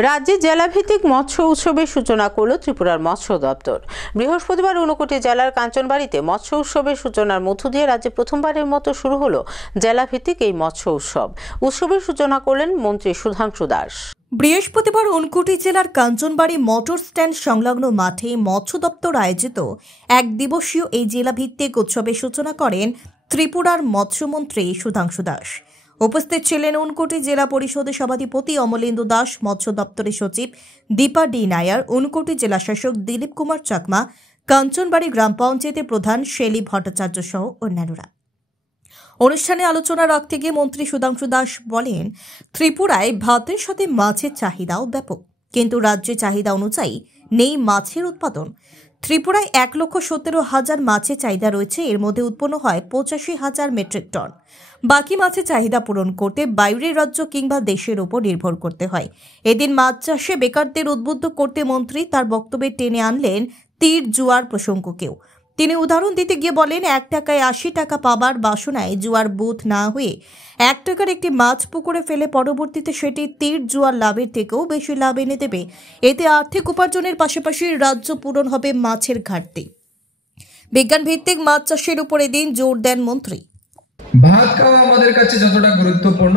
রাজ্যে জেলাভিত্তিক মৎস্য উৎসবের সূচনা করল ত্রিপুরার মৎস্য দপ্তর। বৃহস্পতিবার ঊনকোটি জেলার কাঞ্চনবাড়িতে মৎস্য উৎসবের সূচনার মধ্য দিয়ে রাজ্যে প্রথমবারের মতো শুরু হলো জেলাভিত্তিক এই মৎস্য উৎসব। উৎসবের সূচনা করলেন মন্ত্রী সুধাংশু দাস। বৃহস্পতিবার ঊনকোটি জেলার কাঞ্চনবাড়ি মোটর স্ট্যান্ড সংলগ্ন মাঠে মৎস্য দপ্তর আয়োজিত এক দিবসীয় এই জেলাভিত্তিক উৎসবের সূচনা করেন ত্রিপুরার মৎস্যমন্ত্রী সুধাংশু দাস। উপস্থিত ছিলেন ঊনকোটি জেলা পরিষদের সভাধিপতি অমলেন্দু দাস, মৎস্য দপ্তরের সচিব দীপা ডি নায়ার, ঊনকোটি জেলা শাসক দিলীপ কুমার চাকমা, কাঞ্চনবাড়ি গ্রাম পঞ্চায়েতের প্রধান শেলি ভট্টাচার্য সহ অন্যান্যরা। অনুষ্ঠানে আলোচনা রাখতে গিয়ে মন্ত্রী সুধাংশু দাস বলেন, ত্রিপুরায় ভাতের সাথে মাছের চাহিদাও ব্যাপক, কিন্তু রাজ্যের চাহিদা অনুযায়ী নেই মাছের উৎপাদন। ত্রিপুরায় 1,17,000 মাছের চাহিদা রয়েছে, এর মধ্যে উৎপন্ন হয় 85,000 মেট্রিক টন। বাকি মাছের চাহিদা পূরণ করতে বাইরের রাজ্য কিংবা দেশের উপর নির্ভর করতে হয়। এদিন মাছ চাষে বেকারদের উদ্বুদ্ধ করতে মন্ত্রী তার বক্তব্যে টেনে আনলেন তীর জুয়ার প্রসঙ্গকেও। তিনি উদাহরণ দিতে গিয়ে বলেন, 1 টাকায় 80 টাকা পাবার বাসনায় জুয়ার বুথ না হয়ে 1 টাকার একটি মাছ পুকুরে ফেলে পরবর্তীতে সেটি তীর জুয়ার লাভের থেকেও বেশি লাভ এনে দেবে। এতে আর্থিক উপার্জনের পাশাপাশি রাজ্য পূরণ হবে মাছের ঘাটতি। বিজ্ঞান ভিত্তিক মাছ চাষের উপর এদিন জোর দেন মন্ত্রী। ভাত খাওয়া আমাদের কাছে যতটা গুরুত্বপূর্ণ,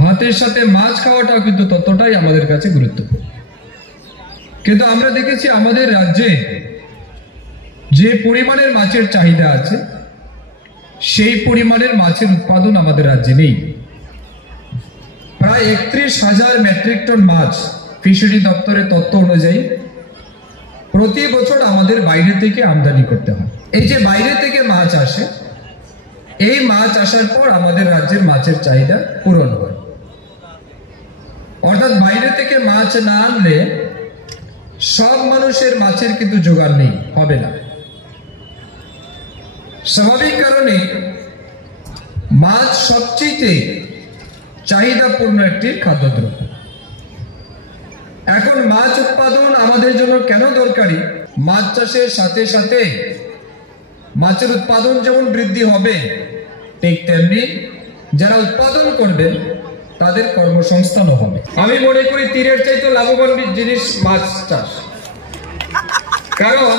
ভাতের সাথে মাছ খাওয়াটাও কিন্তু ততটাই আমাদের কাছে গুরুত্বপূর্ণ। কিন্তু আমরা দেখেছি আমাদের রাজ্যে যে পরিমাণের মাছের চাহিদা আছে, সেই পরিমাণের মাছের উৎপাদন আমাদের রাজ্যে নেই। প্রায় 31,000 মেট্রিক টন মাছ ফিশারি দপ্তরের তথ্য অনুযায়ী প্রতি বছর আমাদের বাইরে থেকে আমদানি করতে হয়। এই যে বাইরে থেকে মাছ আসে, এই মাছ আসার পর আমাদের রাজ্যের মাছের চাহিদা পূরণ হয়। অর্থাৎ বাইরে থেকে মাছ না আনলে সব মানুষের মাছের কিন্তু জোগাড় নেই, হবে না। স্বাভাবিক কারণে মাছ সবচেয়ে চাহিদাপূর্ণ একটি খাদ্যদ্রব্য। এখন মাছ উৎপাদন আমাদের জন্য কেন দরকারি? মাছ চাষের সাথে সাথে মাছের উৎপাদন যেমন বৃদ্ধি হবে, ঠিক তেমনি যারা উৎপাদন করবে তাদের কর্মসংস্থানও হবে। আমি মনে করি তীরের চাইতে লাভবান জিনিস মাছ চাষ। কারণ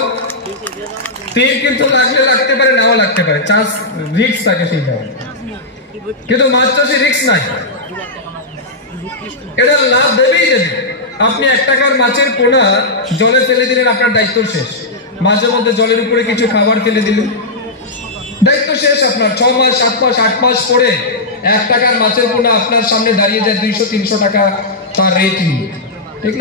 তীর কিন্তু লাগতে পারে, নাও লাগতে পারে, চাষ রিস্ক থাকে সেই কারণে। কিন্তু মাছ চাষে রিস্ক নাই, এটা লাভ দেবেই দেবে। আপনি 1 টাকার মাছের পোনা জলে ফেলে দিলেন, আপনার দায়িত্ব শেষ। মাঝে মধ্যে জলের উপরে কিছু খাবার ফেলে দিলেন, দায়িত্ব শেষ আপনার। 6 মাস 7 মাস 8 মাস পরে 1 টাকার মাছের পোনা আপনার সামনে দাঁড়িয়ে যায় 200-300 টাকা তার রেট নিয়ে, ঠিক না?